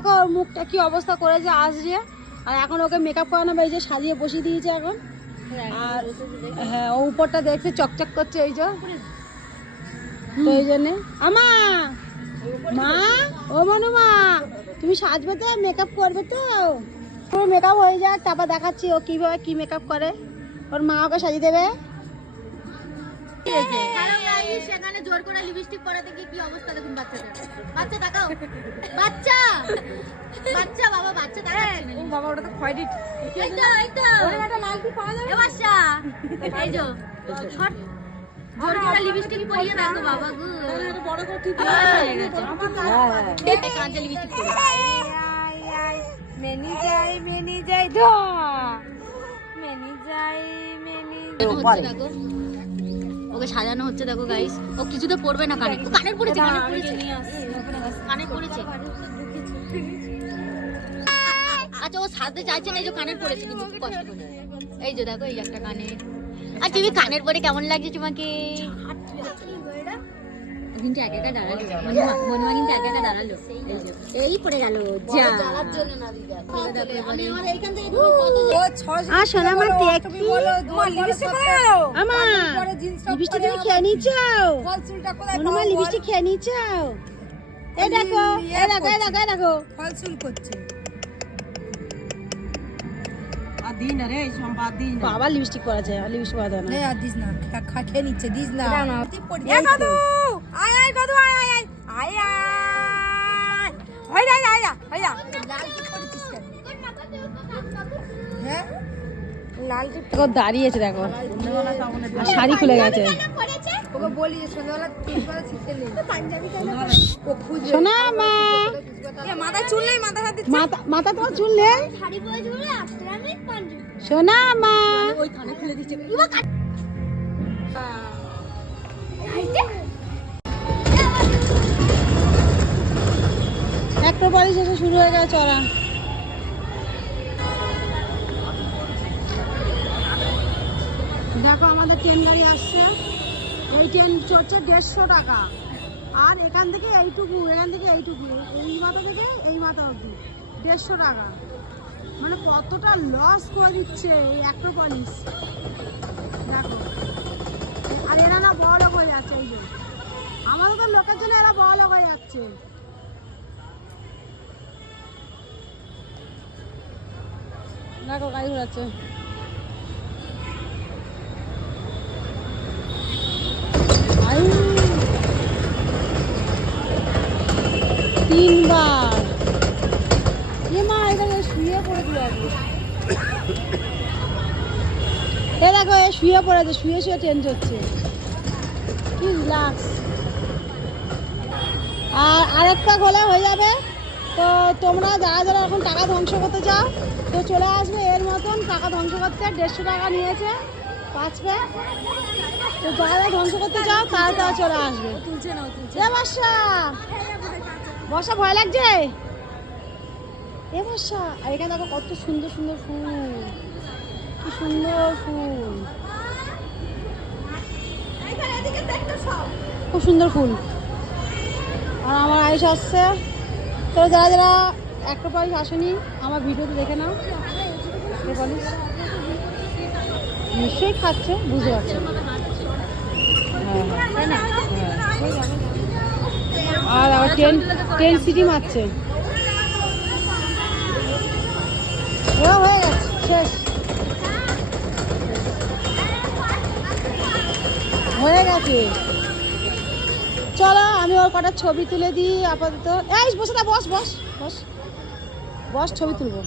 দেখো ওর মুখটা কি অবস্থা করেছে আসছে। আর এখন ওকে মেকআপ করানো এই যে সাজিয়ে বসিয়ে দিয়েছে এখন। আর হ্যাঁ ও উপরটা দেখতে চকচক করছে এই যে, তো এই জন্যে আমা মা ও মনুমা তুমি সাজবে তো মেকআপ করবে তো? পুরো মেকআপ হয়ে যাক তারপর দেখাচ্ছি ও কিভাবে কি মেকআপ করে। ওর মা ওকে সাজিয়ে দেবে। সেখানে জোর করে লিপস্টিক পরাতে গিয়ে কি অবস্থা দেখুন বাচ্চাদের। বাচ্চা তাকাও, বাচ্চা বাচ্চা বাবা বাচ্চা তাকাচ্ছে না। বাবা ওটা তো খয়েরি। এই তো ওরে একটা লাল কি পাওয়া যাবে? এ বাচ্চা এই যে শর্ট জোর করে লিপস্টিক পরিয়ে দেখো বাবা গো। এটা বড় করে ঠিক হয়ে গেছে। হ্যাঁ কাঁচা লিপস্টিক পরে মেনি যাই ধো মেনি যাই দেখো ওকে সাজানো হচ্ছে দেখো গাইস। ও কিছুতে পড়বে না কানে। কানে পড়েছে কানে পড়েছে। আচ্ছা ও সাজতে চাইছে না এই যে কানের পড়েছে কিন্তু খুব কষ্ট করে। এই যে দেখো এই একটা কানের। আর তুমি কানের পরে কেমন লাগছে তোমাকে? কিন্তু একা একা দাঁড়ালো মনুমা কিন্তু একা একা দাঁড়ালো। এই পড়ে গেল যা জ্বালার জন্য না দিদা। আমি আমার এইখান থেকে আর সোনা মা দেখি লিপস্টিক কোথায় গেল? আমা লিপস্টিক তুমি খেয়ে নিছো? মনুমা লিপস্টিক খেয়ে নিছো? এই দেখো এই দেখো এই দেখো এই দেখো ফলসুল করছে। আর দিন না রে সম্পাদ দিন না। বাবা লিপস্টিক করেছে আর লিপস্টিক করা দেয় না। আর দিস না খেয়ে নিচ্ছে দিস না। এ কদু আয় আয় কদু আয় আয় আয় আয় আয় আয় আয় আয় আয় লাল কি করেছিস কেন? হ্যাঁ লাল টিপ দাঁড়িয়েছে দেখো আর শাড়ি খুলে গেছে। ওকে বলি যে সন্ধ্যাবেলা তিনবেলা ছিটতে নেই পাঞ্জাবি ও খুঁজে সোনা মা এ মাথা চুল নেই মাথা হাতে মাথা তোমার চুল নেই? শাড়ি পরে বলে আসতে আমি পাঞ্জাবি সোনা মা ওই কানে খুলে দিচ্ছে। একটা বাড়ি শেষে শুরু হয়ে গেছে চড়া। দেখো আমাদের ট্রেন গাড়ি আসছে। এই ট্রেন চড়ছে 150 টাকা। আর এখান থেকে এইটুকু এই মাথা থেকে এই মাথা অবধি 150 টাকা। মানে কতটা লস করে দিচ্ছে এই অ্যাক্রোপলিস দেখো। আর এরা না বড় হয়ে যাচ্ছে এই যে আমাদের তো লোকের জন্য এরা বড় হয়ে যাচ্ছে। দেখো গাড়ি ঘোরাচ্ছে। তিনবার এ মা এখানে শুয়ে পড়ে দিল। এ দেখো এ শুয়ে পড়েছে শুয়ে শুয়ে চেঞ্জ হচ্ছে কি রিল্যাক্স। আর আরেকটা খোলা হয়ে যাবে। তো তোমরা যারা যারা এখন টাকা ধ্বংস করতে চাও তো চলে আসবে এর মতন টাকা ধ্বংস করতে। 150 টাকা নিয়েছে 5 পে। তো যারা ধ্বংস করতে চাও তারা তারা চলে আসবে। এ বর্ষা বর্ষা ভয় লাগছে? এ বর্ষা আর এখানে দেখো কত সুন্দর সুন্দর ফুল, কি সুন্দর ফুল, খুব সুন্দর ফুল। আর আমার আয়ুষ আসছে। তো যারা যারা অ্যাক্রোপলিস আসেনি আমার ভিডিওতে দেখে নাও। অ্যাক্রোপলিস নিশ্চয়ই খাচ্ছে বুঝতে পারছি। আর আবার ট্রেন সিটি মারছে। হয়ে গেছে শেষ হয়ে গেছে। চলো আমি ওর কটা ছবি তুলে দিই আপাতত। এই বসে না বস বস বস বস ছবি তুলবো।